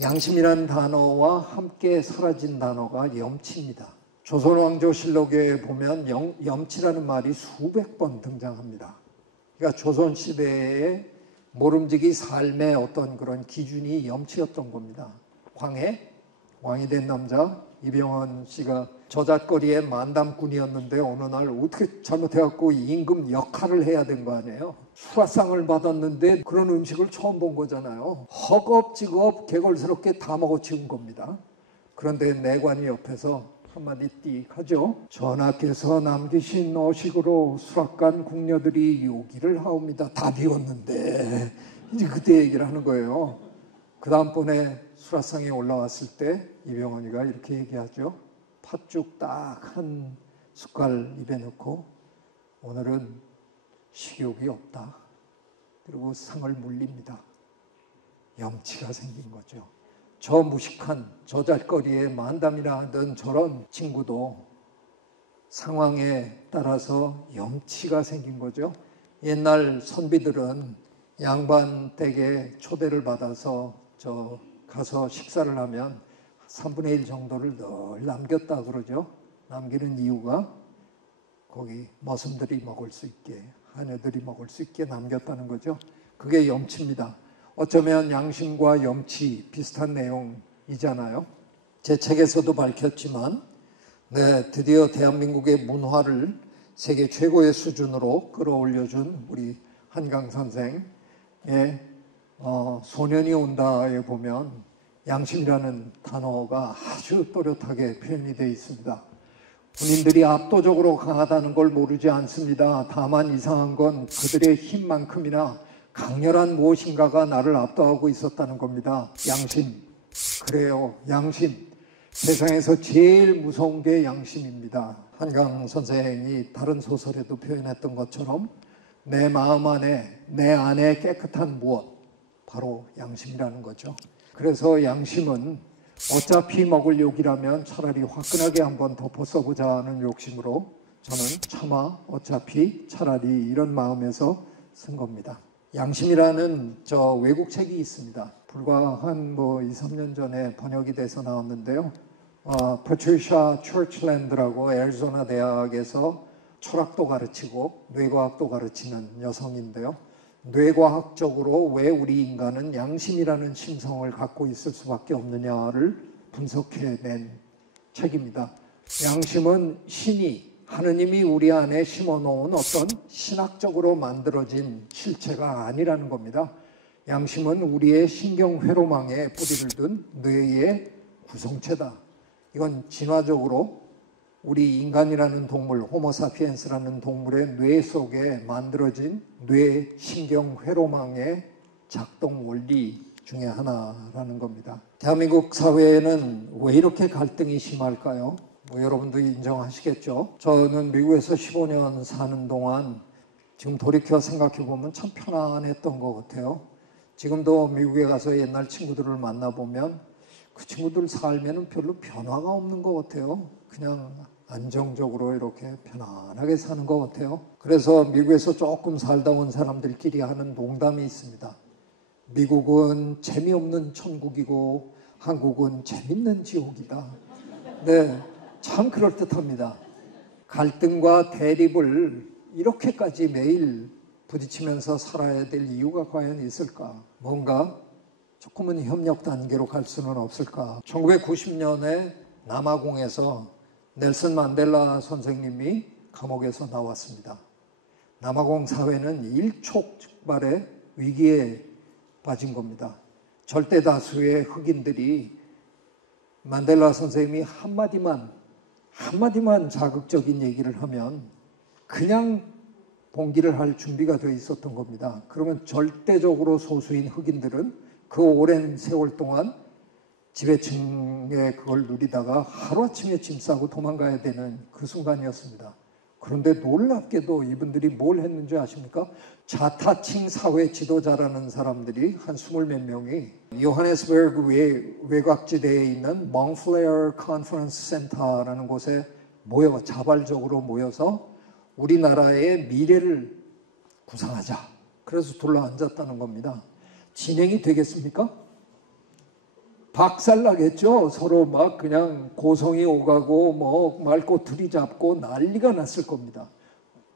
양심이라는 단어와 함께 사라진 단어가 염치입니다. 조선왕조실록에 보면 염치라는 말이 수백 번 등장합니다. 그러니까 조선시대의 모름지기 삶의 어떤 그런 기준이 염치였던 겁니다. 왕이 된 남자 이병헌 씨가 저잣거리의 만담꾼이었는데 어느 날 어떻게 잘못해갖고 임금 역할을 해야 된 거 아니에요. 수라상을 받았는데 그런 음식을 처음 본 거잖아요. 허겁지겁 개걸스럽게 다 먹어치운 겁니다. 그런데 내관이 옆에서 한마디 띡 하죠. 전하께서 남기신 어식으로 수락관 궁녀들이 요기를 하옵니다. 다 비웠는데 이제 그때 얘기를 하는 거예요. 그 다음번에 수라상에 올라왔을 때 이병헌이가 이렇게 얘기하죠. 팥죽 딱 한 숟갈 입에 넣고 오늘은 식욕이 없다. 그리고 상을 물립니다. 염치가 생긴 거죠. 저 무식한 저잣거리에 만담이나 하던 저런 친구도 상황에 따라서 염치가 생긴 거죠. 옛날 선비들은 양반 댁에 초대를 받아서 가서 식사를 하면 3분의 1 정도를 늘 남겼다 그러죠. 남기는 이유가 거기 머슴들이 먹을 수 있게, 하녀들이 먹을 수 있게 남겼다는 거죠. 그게 염치입니다. 어쩌면 양심과 염치 비슷한 내용이잖아요. 제 책에서도 밝혔지만 드디어 대한민국의 문화를 세계 최고의 수준으로 끌어올려준 우리 한강 선생의 소년이 온다에 보면 양심이라는 단어가 아주 또렷하게 표현이 되어 있습니다. 군인들이 압도적으로 강하다는 걸 모르지 않습니다. 다만 이상한 건 그들의 힘만큼이나 강렬한 무엇인가가 나를 압도하고 있었다는 겁니다. 양심. 그래요. 양심. 세상에서 제일 무서운 게 양심입니다. 한강 선생이 다른 소설에도 표현했던 것처럼 내 마음 안에, 내 안에 깨끗한 무엇, 바로 양심이라는 거죠. 그래서 양심은 어차피 먹을 욕이라면 차라리 화끈하게 한번 덮어 써보자 하는 욕심으로 저는 차마 어차피 차라리 이런 마음에서 쓴 겁니다. 양심이라는 외국 책이 있습니다. 불과 한 2, 3년 전에 번역이 돼서 나왔는데요. 패트리샤 처치랜드라고 애리조나 대학에서 철학도 가르치고 뇌과학도 가르치는 여성인데요. 뇌과학적으로 왜 우리 인간은 양심이라는 심성을 갖고 있을 수밖에 없느냐를 분석해낸 책입니다. 양심은 하느님이 우리 안에 심어놓은 어떤 신학적으로 만들어진 실체가 아니라는 겁니다. 양심은 우리의 신경회로망에 뿌리를 둔 뇌의 구성체다. 이건 진화적으로 우리 인간이라는 동물, 호모사피엔스라는 동물의 뇌 속에 만들어진 뇌 신경회로망의 작동 원리 중에 하나라는 겁니다. 대한민국 사회에는 왜 이렇게 갈등이 심할까요? 여러분도 인정하시겠죠. 저는 미국에서 15년 사는 동안 지금 돌이켜 생각해보면 참 편안했던 것 같아요. 지금도 미국에 가서 옛날 친구들을 만나보면 그 친구들 삶에는 별로 변화가 없는 것 같아요. 그냥 안정적으로 이렇게 편안하게 사는 것 같아요. 그래서 미국에서 조금 살다 온 사람들끼리 하는 농담이 있습니다. 미국은 재미없는 천국이고 한국은 재밌는 지옥이다. 네, 참 그럴듯합니다. 갈등과 대립을 이렇게까지 매일 부딪히면서 살아야 될 이유가 과연 있을까? 뭔가 조금은 협력 단계로 갈 수는 없을까? 1990년에 남아공에서 넬슨 만델라 선생님이 감옥에서 나왔습니다. 남아공 사회는 일촉즉발의 위기에 빠진 겁니다. 절대 다수의 흑인들이 만델라 선생님이 한마디만 자극적인 얘기를 하면 그냥 봉기를 할 준비가 되어 있었던 겁니다. 그러면 절대적으로 소수인 흑인들은 그 오랜 세월 동안 지배층의 그걸 누리다가 하루아침에 짐 싸고 도망가야 되는 그 순간이었습니다. 그런데 놀랍게도 이분들이 뭘 했는지 아십니까? 자타층 사회 지도자라는 사람들이 한 20몇 명이 요하네스버그 외곽지대에 있는 몽플레어 컨퍼런스 센터라는 곳에 자발적으로 모여서 우리나라의 미래를 구상하자. 그래서 둘러앉았다는 겁니다. 진행이 되겠습니까? 박살나겠죠. 서로 막 그냥 고성이 오가고 뭐 말꼬 들이잡고 난리가 났을 겁니다.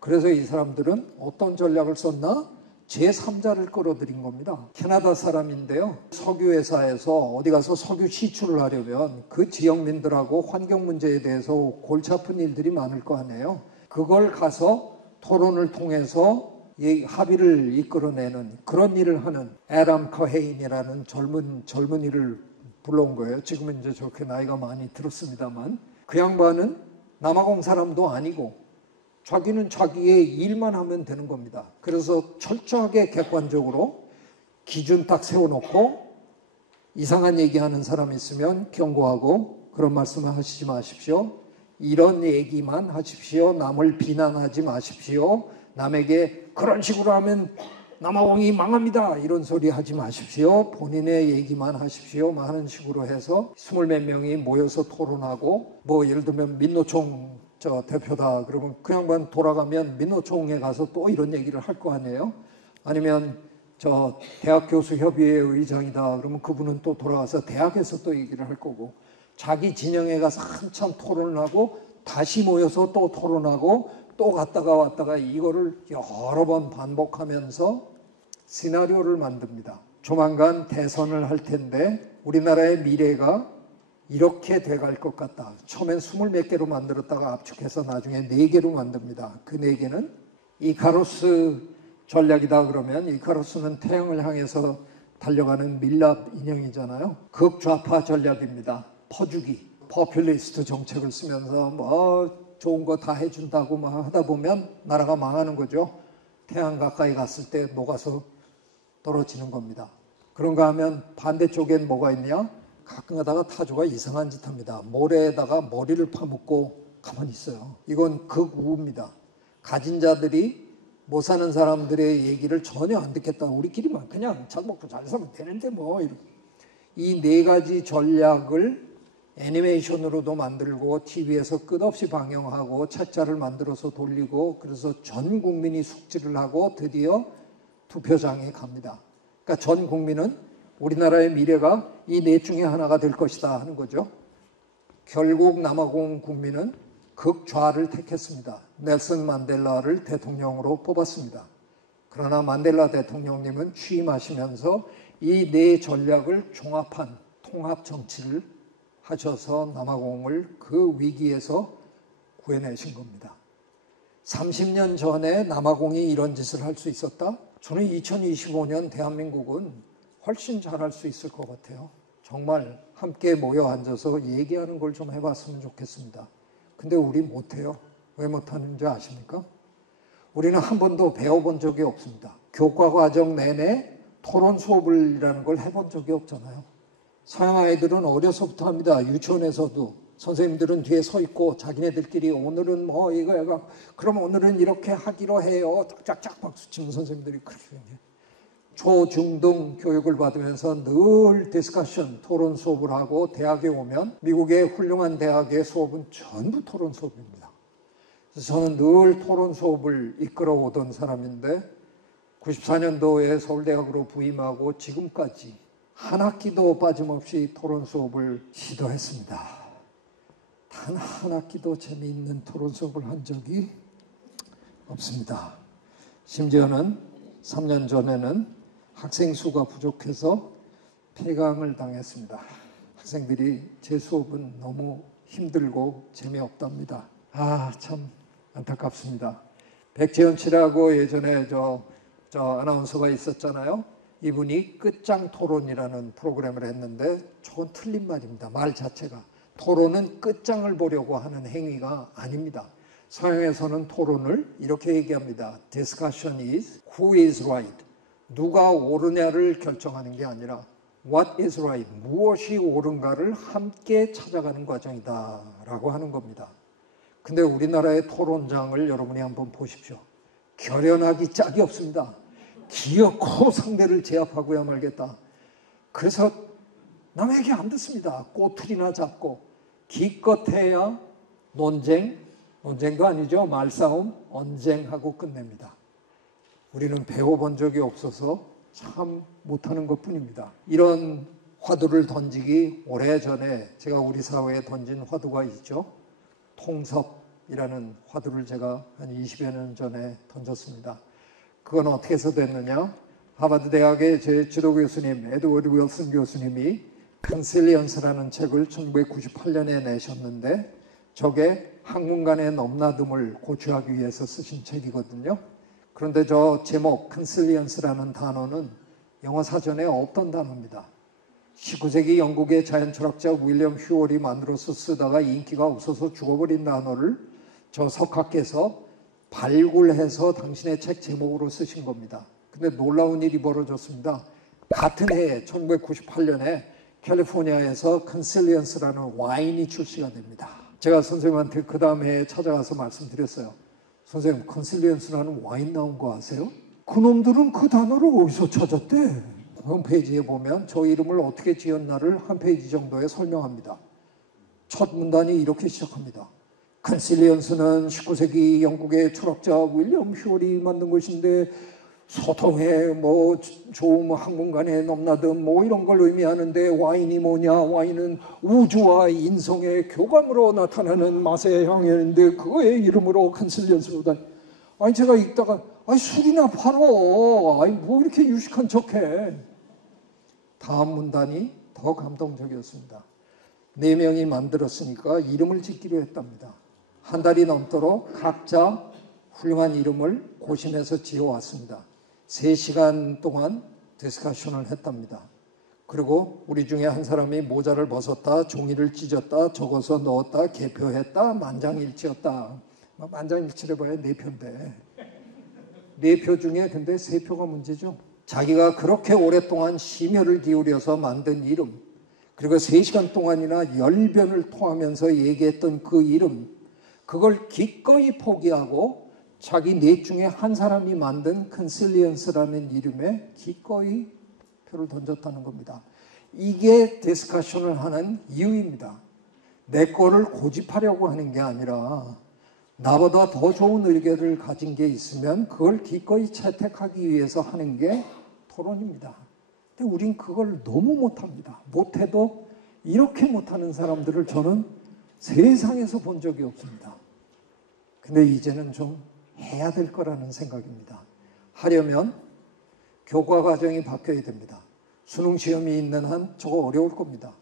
그래서 이 사람들은 어떤 전략을 썼나? 제3자를 끌어들인 겁니다. 캐나다 사람인데요. 석유회사에서 어디 가서 석유 시출을 하려면 그 지역민들하고 환경 문제에 대해서 골치 아픈 일들이 많을 거 아니에요. 그걸 가서 토론을 통해서 합의를 이끌어내는 그런 일을 하는 애덤 커헤인이라는 젊은이를 불러온 거예요. 지금은 이제 저렇게 나이가 많이 들었습니다만 그 양반은 남아공 사람도 아니고 자기는 자기의 일만 하면 되는 겁니다. 그래서 철저하게 객관적으로 기준 딱 세워놓고 이상한 얘기하는 사람이 있으면 경고하고 그런 말씀을 하시지 마십시오. 이런 얘기만 하십시오. 남을 비난하지 마십시오. 남에게 그런 식으로 하면 남아공이 망합니다. 이런 소리 하지 마십시오. 본인의 얘기만 하십시오. 하는 식으로 해서 20몇 명이 모여서 토론하고 뭐 예를 들면 민노총 대표다 그러면 그 양반 돌아가면 민노총에 가서 또 이런 얘기를 할 거 아니에요. 아니면 저 대학 교수 협의회 의장이다 그러면 그분은 또 돌아가서 대학에서 또 얘기를 할 거고 자기 진영에 가서 한참 토론을 하고 다시 모여서 또 토론하고 또 갔다가 왔다가 이거를 여러 번 반복하면서 시나리오를 만듭니다. 조만간 대선을 할 텐데 우리나라의 미래가 이렇게 돼갈 것 같다. 처음엔 20몇 개로 만들었다가 압축해서 나중에 4개로 만듭니다. 그 4개는 이카루스 전략이다 그러면 이카루스는 태양을 향해서 달려가는 밀랍 인형이잖아요. 극좌파 전략입니다. 퍼주기, 포퓰리스트 정책을 쓰면서 뭐 좋은 거 다 해준다고 막 하다 보면 나라가 망하는 거죠. 태양 가까이 갔을 때 녹아서 떨어지는 겁니다. 그런가 하면 반대쪽엔 뭐가 있냐? 가끔 가다가 타조가 이상한 짓 합니다. 모래에다가 머리를 파묻고 가만히 있어요. 이건 극우입니다. 가진 자들이 못 사는 사람들의 얘기를 전혀 안 듣겠다. 우리끼리만 그냥 잘 먹고 잘 살면 되는데 뭐. 이 4가지 전략을 애니메이션으로도 만들고 TV에서 끝없이 방영하고 책자를 만들어서 돌리고 그래서 전 국민이 숙지를 하고 드디어 투표장에 갑니다. 그러니까 전 국민은 우리나라의 미래가 이 4 중에 하나가 될 것이다 하는 거죠. 결국 남아공 국민은 극좌를 택했습니다. 넬슨 만델라를 대통령으로 뽑았습니다. 그러나 만델라 대통령님은 취임하시면서 이 4 전략을 종합한 통합 정치를 하셔서 남아공을 그 위기에서 구해내신 겁니다. 30년 전에 남아공이 이런 짓을 할 수 있었다? 저는 2025년 대한민국은 훨씬 잘할 수 있을 것 같아요. 정말 함께 모여 앉아서 얘기하는 걸 좀 해봤으면 좋겠습니다. 근데 우리 못해요. 왜 못하는지 아십니까? 우리는 한 번도 배워본 적이 없습니다. 교과 과정 내내 토론 수업이라는 걸 해본 적이 없잖아요. 서양 아이들은 어려서부터 합니다. 유치원에서도 선생님들은 뒤에 서 있고 자기네들끼리 오늘은 뭐 이거 그럼 오늘은 이렇게 하기로 해요. 짝짝짝 박수 치는 선생님들이 그렇게 초중등 교육을 받으면서 늘 디스커션 토론 수업을 하고 대학에 오면 미국의 훌륭한 대학의 수업은 전부 토론 수업입니다. 그래서 저는 늘 토론 수업을 이끌어 오던 사람인데 94년도에 서울대학으로 부임하고 지금까지 한 학기도 빠짐없이 토론 수업을 시도했습니다. 단 한 학기도 재미있는 토론 수업을 한 적이 없습니다. 심지어는 3년 전에는 학생 수가 부족해서 폐강을 당했습니다. 학생들이 제 수업은 너무 힘들고 재미없답니다. 참 안타깝습니다. 백재현 씨라고 예전에 저 아나운서가 있었잖아요. 이분이 끝장 토론이라는 프로그램을 했는데 저건 틀린 말입니다. 말 자체가. 토론은 끝장을 보려고 하는 행위가 아닙니다. 서양에서는 토론을 이렇게 얘기합니다. Discussion is who is right. 누가 옳으냐를 결정하는 게 아니라 what is right. 무엇이 옳은가를 함께 찾아가는 과정이다 라고 하는 겁니다. 근데 우리나라의 토론장을 여러분이 한번 보십시오. 결연하기 짝이 없습니다. 기어코 상대를 제압하고야 말겠다. 그래서 남의 얘기 안 듣습니다. 꼬투리나 잡고 기껏해야 논쟁도 아니죠. 말싸움, 언쟁하고 끝냅니다. 우리는 배워본 적이 없어서 참 못하는 것뿐입니다. 이런 화두를 던지기 오래전에 제가 우리 사회에 던진 화두가 있죠. 통섭이라는 화두를 제가 한 20여 년 전에 던졌습니다. 그건 어떻게 해서 됐느냐? 하버드 대학의 제 지도 교수님 에드워드 윌슨 교수님이 컨실리언스라는 책을 1998년에 내셨는데 저게 학문간의 넘나듦을 고취하기 위해서 쓰신 책이거든요. 그런데 저 제목 컨실리언스라는 단어는 영어 사전에 없던 단어입니다. 19세기 영국의 자연철학자 윌리엄 휴월이 만들어서 쓰다가 인기가 없어서 죽어버린 단어를 저 석학께서 발굴해서 당신의 책 제목으로 쓰신 겁니다. 근데 놀라운 일이 벌어졌습니다. 같은 해에 1998년에 캘리포니아에서 컨실리언스라는 와인이 출시가 됩니다. 제가 선생님한테 그 다음 해에 찾아가서 말씀드렸어요. 선생님, 컨실리언스라는 와인 나온 거 아세요? 그놈들은 그 단어를 어디서 찾았대? 홈페이지에 보면 저 이름을 어떻게 지었나를 한 페이지 정도에 설명합니다. 첫 문단이 이렇게 시작합니다. 컨실리언스는 19세기 영국의 철학자 윌리엄 휴월이 만든 것인데 소통에 좋은 학문간의 넘나듦 이런 걸 의미하는데 와인이 뭐냐? 와인은 우주와 인성의 교감으로 나타나는 맛의 향연인데 그거의 이름으로 컨실리언스보다 아니 제가 읽다가 아니 술이나 팔어 아니 뭐 이렇게 유식한 척해. 다음 문단이 더 감동적이었습니다. 4명이 만들었으니까 이름을 짓기로 했답니다. 한 달이 넘도록 각자 훌륭한 이름을 고심해서 지어왔습니다. 3시간 동안 디스커션을 했답니다. 그리고 우리 중에 한 사람이 모자를 벗었다, 종이를 찢었다, 적어서 넣었다, 개표했다, 만장일치였다. 만장일치를 봐야 4표인데 4표 중에 근데 3표가 문제죠. 자기가 그렇게 오랫동안 심혈을 기울여서 만든 이름, 그리고 3시간 동안이나 10변을 통하면서 얘기했던 그 이름, 그걸 기꺼이 포기하고 자기 넷 중에 한 사람이 만든 컨실리언스라는 이름에 기꺼이 표를 던졌다는 겁니다. 이게 디스커션을 하는 이유입니다. 내 거를 고집하려고 하는 게 아니라 나보다 더 좋은 의견을 가진 게 있으면 그걸 기꺼이 채택하기 위해서 하는 게 토론입니다. 근데 우린 그걸 너무 못합니다. 못해도 이렇게 못하는 사람들을 저는 세상에서 본 적이 없습니다. 근데 이제는 좀 해야 될 거라는 생각입니다. 하려면 교과 과정이 바뀌어야 됩니다. 수능 시험이 있는 한 저거 어려울 겁니다.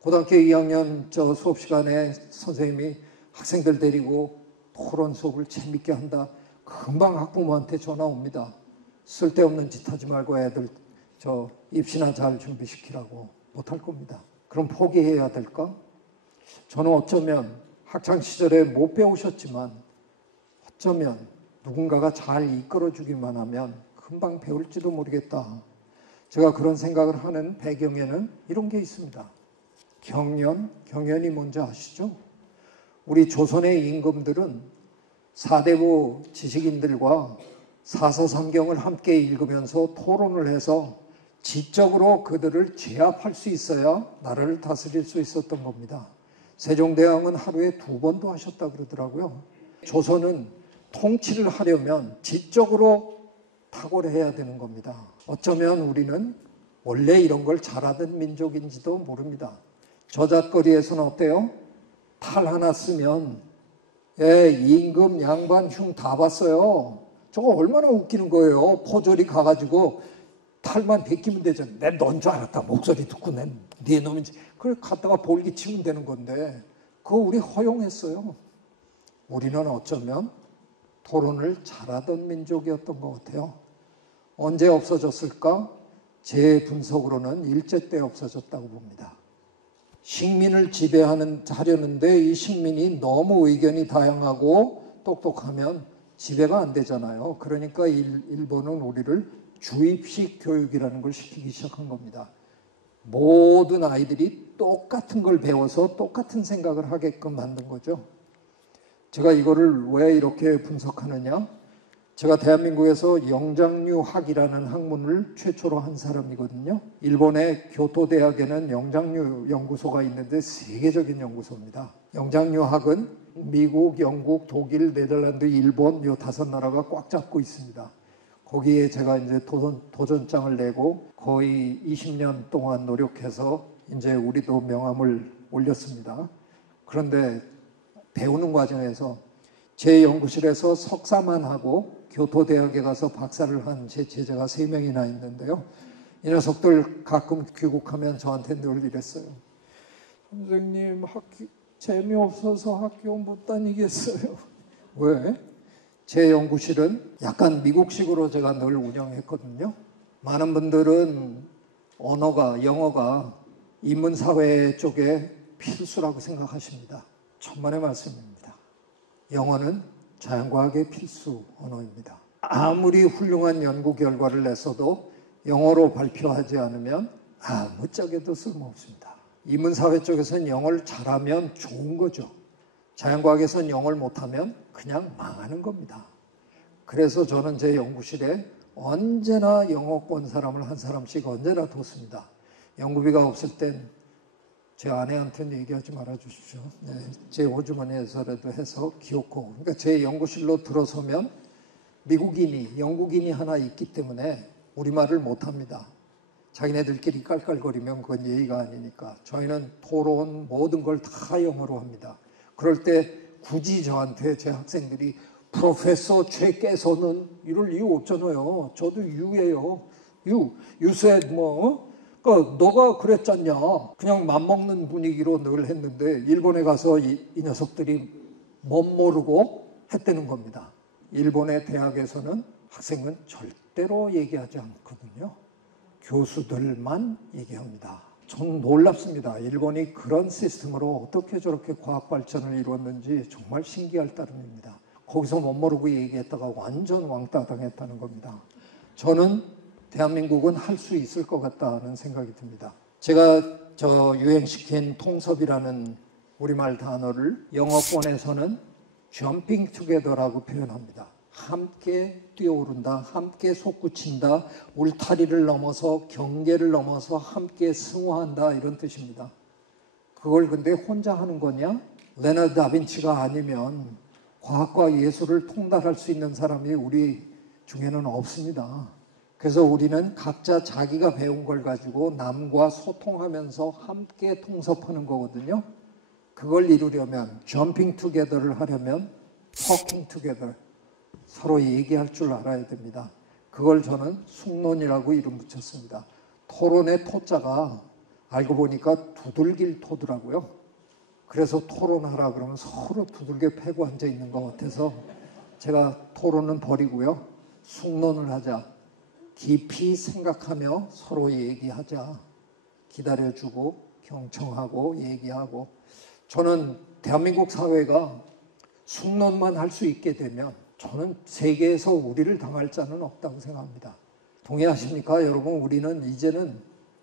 고등학교 2학년 저 수업 시간에 선생님이 학생들 데리고 토론 수업을 재밌게 한다. 금방 학부모한테 전화 옵니다. 쓸데없는 짓 하지 말고 애들 저 입시나 잘 준비시키라고. 못할 겁니다. 그럼 포기해야 될까? 저는 어쩌면 학창시절에 못 배우셨지만 어쩌면 누군가가 잘 이끌어주기만 하면 금방 배울지도 모르겠다. 제가 그런 생각을 하는 배경에는 이런 게 있습니다. 경연이 뭔지 아시죠? 우리 조선의 임금들은 사대부 지식인들과 사서삼경을 함께 읽으면서 토론을 해서 지적으로 그들을 제압할 수 있어야 나라를 다스릴 수 있었던 겁니다. 세종대왕은 하루에 2번도 하셨다 그러더라고요. 조선은 통치를 하려면 지적으로 탁월해야 되는 겁니다. 어쩌면 우리는 원래 이런 걸 잘하던 민족인지도 모릅니다. 저잣거리에서는 어때요? 탈 하나 쓰면 임금, 양반, 흉 다 봤어요. 저거 얼마나 웃기는 거예요. 포졸이 가가지고 탈만 베끼면 되잖아. 내 넌 줄 알았다. 목소리 듣고 네 놈인지. 그걸 갖다가 볼기 치면 되는 건데 그거 우리 허용했어요. 우리는 어쩌면 토론을 잘하던 민족이었던 것 같아요. 언제 없어졌을까? 제 분석으로는 일제 때 없어졌다고 봅니다. 식민을 지배하려는데 이 식민이 너무 의견이 다양하고 똑똑하면 지배가 안 되잖아요. 그러니까 일본은 우리를 주입식 교육이라는 걸 시키기 시작한 겁니다. 모든 아이들이 똑같은 걸 배워서 똑같은 생각을 하게끔 만든 거죠. 제가 이거를 왜 이렇게 분석하느냐? 제가 대한민국에서 영장류학이라는 학문을 최초로 한 사람이거든요. 일본의 교토대학에는 영장류 연구소가 있는데 세계적인 연구소입니다. 영장류학은 미국, 영국, 독일, 네덜란드, 일본 이 5나라가 꽉 잡고 있습니다. 거기에 제가 이제 도전장을 내고 거의 20년 동안 노력해서 이제 우리도 명함을 올렸습니다. 그런데 배우는 과정에서 제 연구실에서 석사만 하고 교토대학에 가서 박사를 한 제 제자가 3명이나 있는데요. 이 녀석들 가끔 귀국하면 저한테 늘 이랬어요. 선생님, 재미없어서 학교 못 다니겠어요. 왜? 제 연구실은 약간 미국식으로 제가 늘 운영했거든요. 많은 분들은 영어가 인문사회 쪽에 필수라고 생각하십니다. 천만의 말씀입니다. 영어는 자연과학의 필수 언어입니다. 아무리 훌륭한 연구 결과를 냈어도 영어로 발표하지 않으면 아무짝에도 쓸모없습니다. 인문사회 쪽에서는 영어를 잘하면 좋은 거죠. 자연과학에서는 영어를 못하면 그냥 망하는 겁니다. 그래서 저는 제 연구실에 언제나 영어권 사람을 한 사람씩 언제나 뒀습니다. 연구비가 없을 땐 제 아내한테는 얘기하지 말아 주십시오. 네, 제 호주머니에서라도 해서 기어코. 그러니까 제 연구실로 들어서면 영국인이 하나 있기 때문에 우리말을 못합니다. 자기네들끼리 깔깔거리면 그건 예의가 아니니까. 저희는 토론 모든 걸 다 영어로 합니다. 그럴 때 굳이 저한테 제 학생들이 프로페서 최께서는 이럴 이유 없잖아요. 저도 유예요. You said 너가 그랬잖냐. 그냥 맘먹는 분위기로 늘 했는데 일본에 가서 이 녀석들이 멋모르고 했다는 겁니다. 일본의 대학에서는 학생은 절대로 얘기하지 않거든요. 교수들만 얘기합니다. 전 놀랍습니다. 일본이 그런 시스템으로 어떻게 저렇게 과학 발전을 이루었는지 정말 신기할 따름입니다. 거기서 멋모르고 얘기했다가 완전 왕따 당했다는 겁니다. 저는 대한민국은 할 수 있을 것 같다는 생각이 듭니다. 제가 유행시킨 통섭이라는 우리말 단어를 영어권에서는 jumping together라고 표현합니다. 함께 뛰어오른다, 함께 솟구친다, 울타리를 넘어서 경계를 넘어서 함께 승화한다 이런 뜻입니다. 그걸 근데 혼자 하는 거냐? 레나르도 다빈치가 아니면 과학과 예술을 통달할 수 있는 사람이 우리 중에는 없습니다. 그래서 우리는 각자 자기가 배운 걸 가지고 남과 소통하면서 함께 통섭하는 거거든요. 그걸 이루려면 jumping together를 하려면 talking together 서로 얘기할 줄 알아야 됩니다. 그걸 저는 숙론이라고 이름 붙였습니다. 토론의 토자가 알고 보니까 두들길 토더라고요. 그래서 토론하라 그러면 서로 두들겨 패고 앉아 있는 것 같아서 제가 토론은 버리고요. 숙론을 하자. 깊이 생각하며 서로 얘기하자. 기다려주고 경청하고 얘기하고. 저는 대한민국 사회가 숙론만 할 수 있게 되면 저는 세계에서 우리를 당할 자는 없다고 생각합니다. 동의하십니까? 여러분, 우리는 이제는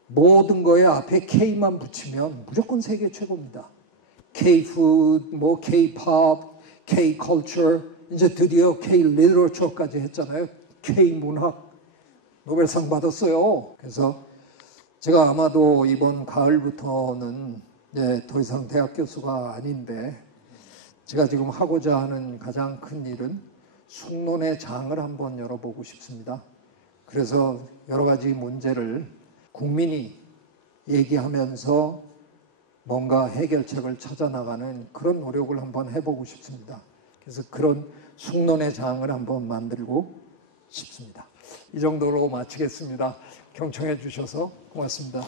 모든 거에 앞에 K만 붙이면 무조건 세계 최고입니다. K-food, K-pop, K-culture, 이제 드디어 K-literature까지 했잖아요. K-문학. 노벨상 받았어요. 그래서 제가 아마도 이번 가을부터는 더 이상 대학 교수가 아닌데 제가 지금 하고자 하는 가장 큰 일은 숙론의 장을 한번 열어보고 싶습니다. 그래서 여러 가지 문제를 국민이 얘기하면서 뭔가 해결책을 찾아나가는 그런 노력을 한번 해보고 싶습니다. 그래서 그런 숙론의 장을 한번 만들고 싶습니다. 이 정도로 마치겠습니다. 경청해 주셔서 고맙습니다.